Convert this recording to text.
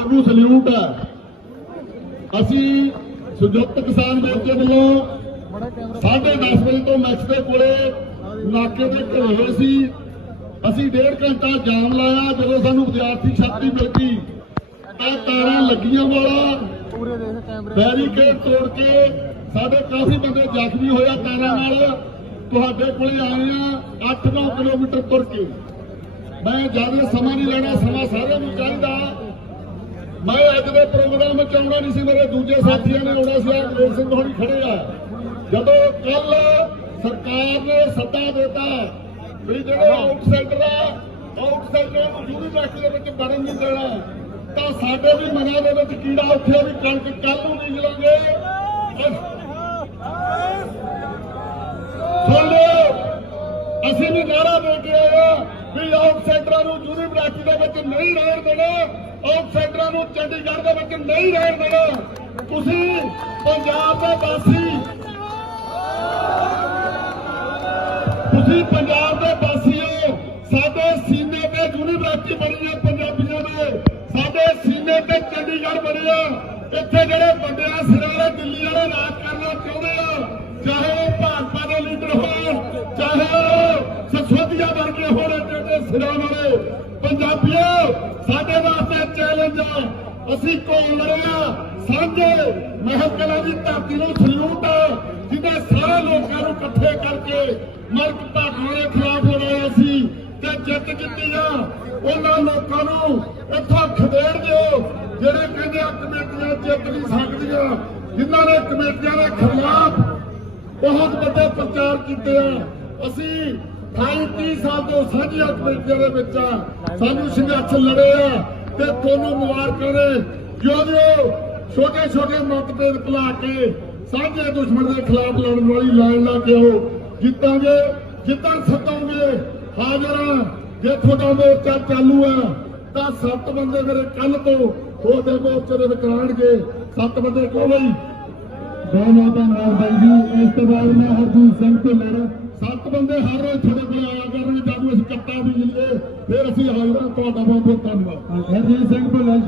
ਤੁਹਾਨੂੰ ਸਲੂਟ ਹੈ। ਅਸੀਂ ਸੰਯੁਕਤ ਕਿਸਾਨ ਮੋਰਚੇ ਵੱਲੋਂ ਸਾਢੇ 10 ਵਜੇ ਤੋਂ ਮੈਕਸ ਦੇ ਕੋਲੇ ਨਾਕੇ ਤੇ ਘਰੇ ਹੋਏ ਸੀ। ਅਸੀਂ ਡੇਢ ਘੰਟਾ ਜਾਮ ਲਾਇਆ, ਜਦੋਂ ਸਾਨੂੰ ਵਿਦਿਆਰਥੀ ਛਾਤੀ ਮਿਲ ਗਈ। ਤਾਂ ਤਾਰਾਂ ਲੱਗੀਆਂ ਵਾਲਾ। ਪੂਰੇ ਦੇਖ ਕੈਮਰੇ ਬੈਰੀਕੇਡ ਤੋੜ ਕੇ ਸਾਡੇ ਕਾਫੀ ਬੰਦੇ ਜ਼ਖਮੀ ਹੋਇਆ ਤਾਰਾਂ ਨਾਲ। ਤੁਹਾਡੇ ਕੋਲੇ ਆਏ ਆ 8-9 ਕਿਲੋਮੀਟਰ ਤੁਰ ਕੇ। ਮੈਂ ਜ਼ਿਆਦਾ ਸਮਾਂ ਨਹੀਂ ਲੈਣਾ, ਸਮਾਂ ਸਾਰਿਆਂ ਨੂੰ ਚਾਹੀਦਾ। ਮੈਂ ਅੱਜ ਦੇ ਪ੍ਰੋਗਰਾਮ ਵਿੱਚ ਆਉਣਾ ਨਹੀਂ ਸੀ ਮੇਰੇ ਦੂਜੇ ਸਾਥੀਆਂ ਨੇ ਆਉਣਾ ਸੀ ਅੰਗਰੇਜ਼ ਸਿੰਘ ਹੋਣੀ ਖੜੇ ਆ। ਜਦੋਂ ਕੱਲ ਸਰਕਾਰ ਨੇ ਸੱਦਾ ਦਿੱਤਾ ਵੀ ਜਿਹੜੇ ਆਊਟਸਾਈਡਰ ਆ ਆਊਟਸਾਈਡਰ ਨੂੰ ਯੂਨੀਵਰਸਿਟੀ ਦੇ ਵਿੱਚ ਵੜਨ ਨਹੀਂ ਦੇਣਾ ਤਾਂ ਸਾਡੇ ਵੀ ਮਨਾਂ ਦੇ ਵਿੱਚ ਕੀੜਾ ਉੱਠਿਆ ਵੀ ਕਣਕ ਕੱਲ ਨੂੰ ਨਹੀਂ ਮਿਲਾਂਗੇ। ਅਸੀਂ ਵੀ ਨਾਰਾ ਦੇ ਕੇ ਆਏ ਆ ਵੀ ਆਊਟਸਾਈਡਰਾਂ ਨੂੰ ਯੂਨੀਵਰਸਿਟੀ ਦੇ ਵਿੱਚ ਨਹੀਂ ਰਹਿਣ ਦੇਣਾ। ਆਊਟਸਾਈਡਰਾਂ ਨੂੰ ਚੰਡੀਗੜ੍ਹ ਦੇ ਵਿੱਚ ਨਹੀਂ ਰਹਿਣ ਦੇਣਾ। ਤੁਸੀਂ ਪੰਜਾਬ ਦੇ ਵਾਸੀ। ਤੁਸੀਂ ਪੰਜਾਬ ਦੇ ਵਾਸੀ ਹੋ। ਸਾਡੇ ਸੀਨੇ ਤੇ ਯੂਨੀਵਰਸਿਟੀ ਬਣੀ ਹੈ ਪੰਜਾਬੀਆਂ ਦੇ। ਸਾਡੇ ਸੀਨੇ ਤੇ ਚੰਡੀਗੜ੍ਹ ਬਣਿਆ ਇੱਥੇ ਜਿਹੜੇ ਬੰਦਿਆਂ ਸਿਰਾਂ ਵਾਲੇ ਦਿੱਲੀ ਵਾਲੇ ਰਾਜ ਕਰਨਾ ਚਾਹੁੰਦੇ ਆ, ਚਾਹੇ ਉਹ ਭਾਜਪਾ ਦੇ ਲੀਡਰ ਹੋਣ, ਚਾਹੇ ਉਹ ਸਸਵਤੀਆ ਵਰਗੇ ਹੋਣ ਜਿਹੜੇ ਸਿਰਾਂ ਵਾਲੇ ਪੰਜਾਬੀਓ ਸਾਡੇ ਵਾਸਤੇ ਚੈਲੰਜ ਆ ਅਸੀਂ ਕੋਲ ਲੜਿਆ ਸਾਂਝੇ ਮਹਿਕਲਾਂ ਦੀ ਧਰਤੀ ਨੂੰ ਸਲੂਟ ਆ ਜਿਹਦੇ ਸਾਰੇ ਲੋਕਾਂ ਨੂੰ ਇਕੱਠੇ ਕਰਕੇ ਮਰਕ ਭਾਗਾਂ ਦੇ ਖਿਲਾਫ ਲੜਿਆ ਸੀ ਤੇ ਜਿੱਤ ਜਿੱਤੀ ਆ। ਉਹਨਾਂ ਲੋਕਾਂ ਨੂੰ ਇੱਥੋਂ ਖਦੇੜ ਦਿਓ, ਜਿਹੜੇ ਕਹਿੰਦੇ ਆ ਕਮੇਟੀਆਂ ਜਿੱਤ ਨਹੀਂ ਸਕਦੀਆਂ, ਜਿਨ੍ਹਾਂ ਨੇ ਕਮੇਟੀਆਂ ਦੇ ਖਿਲਾਫ ਬਹੁਤ ਵੱਡੇ ਪ੍ਰਚਾਰ ਕੀਤੇ ਆ। ਅਸੀਂ 28 ਸਾਲ ਤੋਂ ਸਾਂਝੀਆਂ ਕਮੇਟੀਆਂ ਦੇ ਵਿੱਚ ਸਾਨੂੰ ਸੰਘਰਸ਼ ਲੜੇ ਆ। ਤੇ ਤੁਹਾਨੂੰ ਮੁਬਾਰਕਾਂ ਨੇ। ਜੋ ਛੋਟੇ ਛੋਟੇ ਮਤਭੇਦ ਭੁਲਾ ਕੇ ਸਾਂਝੇ ਦੁਸ਼ਮਣ ਦੇ ਖਿਲਾਫ ਲੜਨ ਵਾਲੀ ਲਾਈਨ ਲਾ ਕੇ ਆਓ। ਜਿੱਤਾਂਗੇ, ਜਿੱਤਣ ਸਤਾਂਗੇ, ਹਾਜ਼ਰਾਂ ਜੇ ਤੁਹਾਡਾ ਮੋਰਚਾ ਚਾਲੂ ਆ ਤਾਂ ਸੱਤ ਬੰਦੇ ਮੇਰੇ ਕੱਲ ਤੋਂ ਤੁਹਾਡੇ ਮੋਰਚੇ ਦੇ ਵਿੱਚ ਸੱਤ ਬੰਦੇ ਕਹੋ ਬਈ? ਬਹੁਤ ਬਹੁਤ ਧੰਨਵਾਦ ਬਾਈ ਜੀ, ਇਸ ਤੋਂ ਬਾਅਦ ਮੈਂ ਹਰਜੀਤ ਸਿੰਘ ਤੋਂ ਲੈਣਾ ਸੱਤ ਬੰਦੇ ਹਰ ਰੋਜ਼ ਤੁਹਾਡੇ ਕੋਲ ਆਇਆ ਕਰਨ, ਜਦੋਂ ਅਸੀਂ ਕੱਟਾ ਵੀ ਲਈਏ ਫਿਰ ਅਸੀਂ ਹਾਜ਼ਰ ਹਾਂ, ਤੁਹਾਡਾ ਬਹੁਤ ਬਹੁਤ ਧੰਨਵਾਦ। ਹਰਜੀਤ ਸਿੰਘ ਭੁੱਲਰ